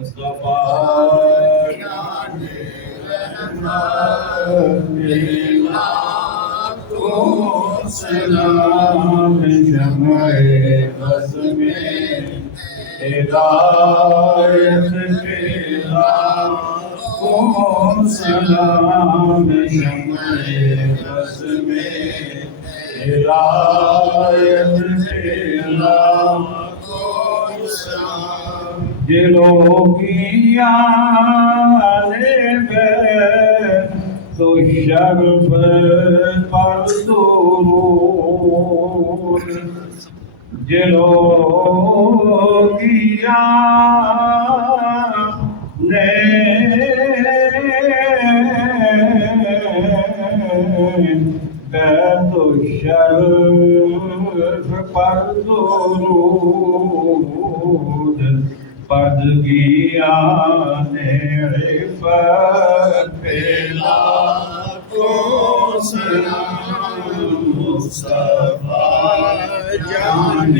مصطفیٰ جان رحمت لاکھوں سلام شمع بز میں ہدایت کے لاکھوں سلام شمع بز میں ہدایت کے لاکھوں سلام دلوں کی آنے میں تو شرف پر درود دلوں کی آنے میں تو شرف پر درود پردگیان عفت پہ لاکھوں سلام مصطفیٰ جان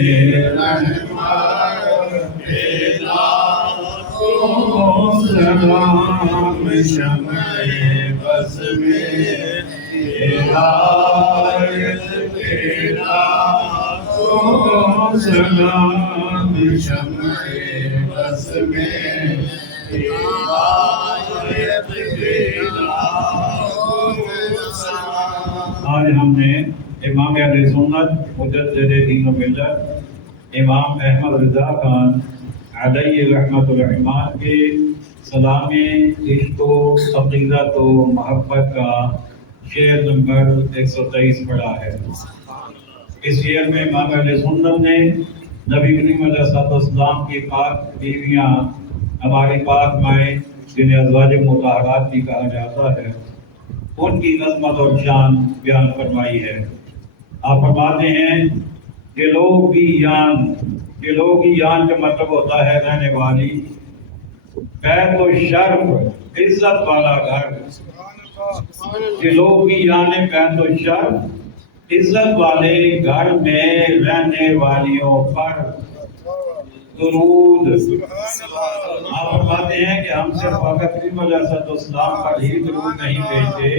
رحمت پہ لاکھوں سلام شمع بز میں ہدایت پہ لاکھوں سلام شمع بز میں ہدایت کے لاکھوں سلام۔ آج ہم نے امام اہل سنت مجدد دین و ملت امام احمد رضا خان علیہ رحمت الرحمن کے سلام عشق و عقیدت و محبت کا شعر نمبر 123 پڑھا ہے۔ اس شعر میں امام اہل سنت نے نبی کریم علیہ السلام کی پاک بیویاں ہماری پاک مائیں جنہیں ازواج مطہرات بھی کہا جاتا ہے ان کی عظمت اور شان بیان فرمائی ہے۔ آپ فرماتے ہیں دلوں کی یان کا مطلب ہوتا ہے رہنے والی، بیت و شرف عزت والا گھر، دلوں کی یان بیت و شرف عزت والے گھر میں رہنے والیوں پر درود۔ آپ فرماتے ہیں کہ ہم صرف آقا کریم علیہ السلام پر ہی درود نہیں بھیجتے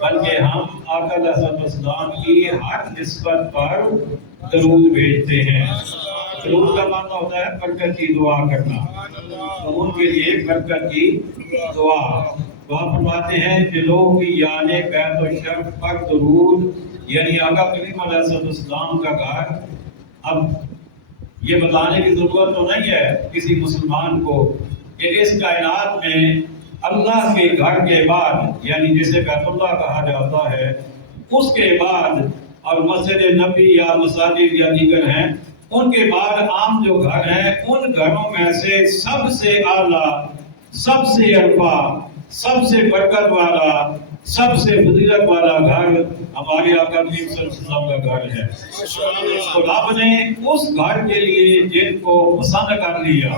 بلکہ ہم آقا علیہ السلام کی ہر نسبت پر درود بھیجتے ہیں۔ درود کا معنی ہوتا ہے برکت کی دعا کرنا، تو ان کے لیے برکت کی دعا۔ تو آپ فرماتے ہیں دلوں کی یان بیت و شرف پر درود، یعنی آقا کریم علیہ السلام کا گھر۔ اب یہ بتانے کی ضرورت تو نہیں ہے کسی مسلمان کو کہ اس کائنات میں اللہ کے گھر کے بعد، یعنی جسے بیت اللہ کہا جاتا ہے، اس کے بعد اور مسجد نبی یا مساجد یا دیگر ہیں، ان کے بعد عام جو گھر ہیں ان گھروں میں سے سب سے اعلیٰ، سب سے ارفع، سب سے برکت والا، سب سے فضیلت والا گھر ہمارے آقا کریم صلی اللہ علیہ وسلم کا گھر ہے۔ تو رب نے اس گھر کے لیے جن کو پسند کر لیا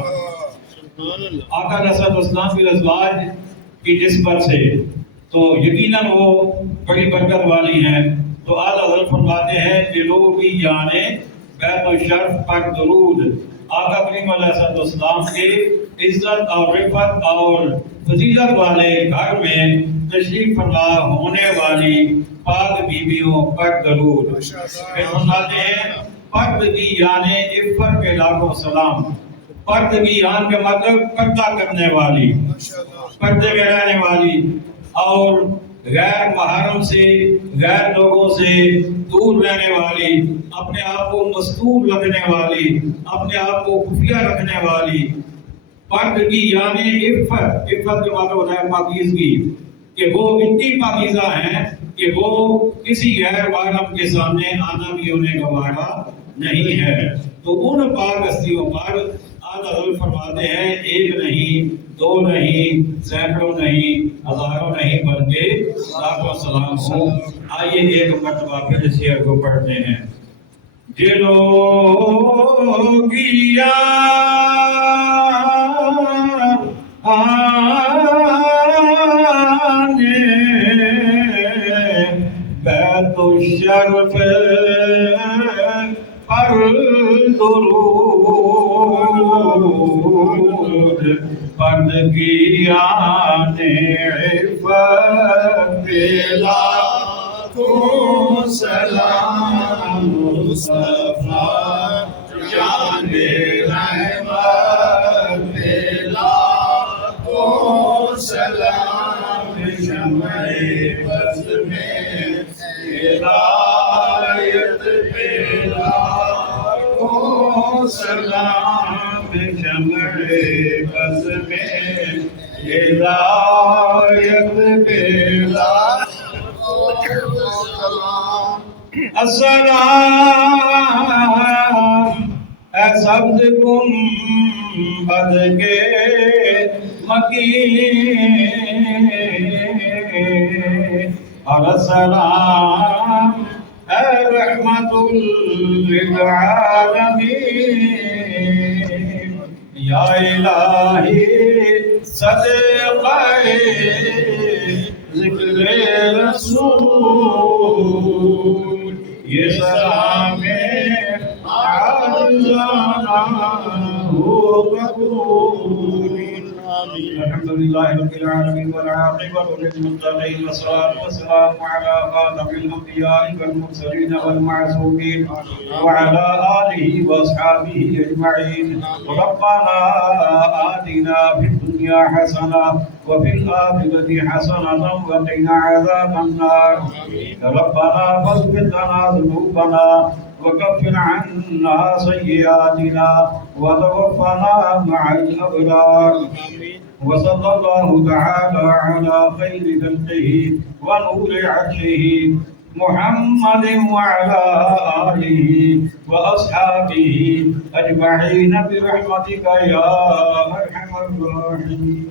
آقا علیہ السلام کی ازواج کی نسبت سے، تو یقیناً وہ بڑی برکت والی ہیں۔ تو اعلیٰ حضرت فرماتے ہیں دلوں کی یانِ بیت و شرف پر درود، آقا کریم علیہ السلام کے عزت اور رفعت اور فضیلت والے گھر میں تشریف فرما ہونے والی پاک بیویوں پر درود۔ پھر فرماتے ہیں پردگی یعنی عفت کے لاکھوں سلام۔ پردگی یان کا مطلب پردہ کرنے والی، پردے میں رہنے والی اور غیر محرم سے، غیر لوگوں سے دور رہنے والی، اپنے آپ کو مستور رکھنے والی، اپنے آپ کو خفیہ رکھنے والی۔ پردگی یعنی عفت کا مطلب ہوتا ہے پاکیزگی، کہ وہ اتنی پاکیزہ ہیں کہ وہ کسی غیر محرم کے سامنے آنا بھی انہیں گوارا نہیں ہے۔ تو ان پاک ہستیوں پر اعلیٰ حضرت فرماتے ہیں ایک نہیں، دو نہیں، سینکڑوں نہیں، ہزاروں نہیں، بلکہ لاکھوں سلام ہو۔ آئیے ایک مرتبہ پھر اس شعر کو پڑھتے ہیں۔ دلوں کی آنے بیت الشرف پر درود فرد کیا نے عفت پلا کو سلام مصطفیٰ جان رحمت پلا کو سلام شمع بز میں ہدایت پلا کو سلام شمع بز میں ہدایت پلا السلام اے سبز گنبد کے مکین اور السلام اے رحمت للعالمین یا الہی صدقہ ذکر رسول یہ سلام عاجزانہ ہو قبول الحمد لله رب العالمين والعاقبة للمتقين والصلاة والسلام على خاتم الأنبياء والمرسلين والمعصومين وعلى آله وأصحابه أجمعين ربنا آتنا في الدنيا حسنة وفي الآخرة حسنة وقنا عذاب النار ربنا فاغفر لنا ذنوبنا وكفر عنا سيئاتنا وتوفنا مع الأبرار وصلى الله تعالى على خير خلقه ونور عرشه محمد وعلى آله وأصحابه أجمعين برحمتك يا أرحم الراحمين.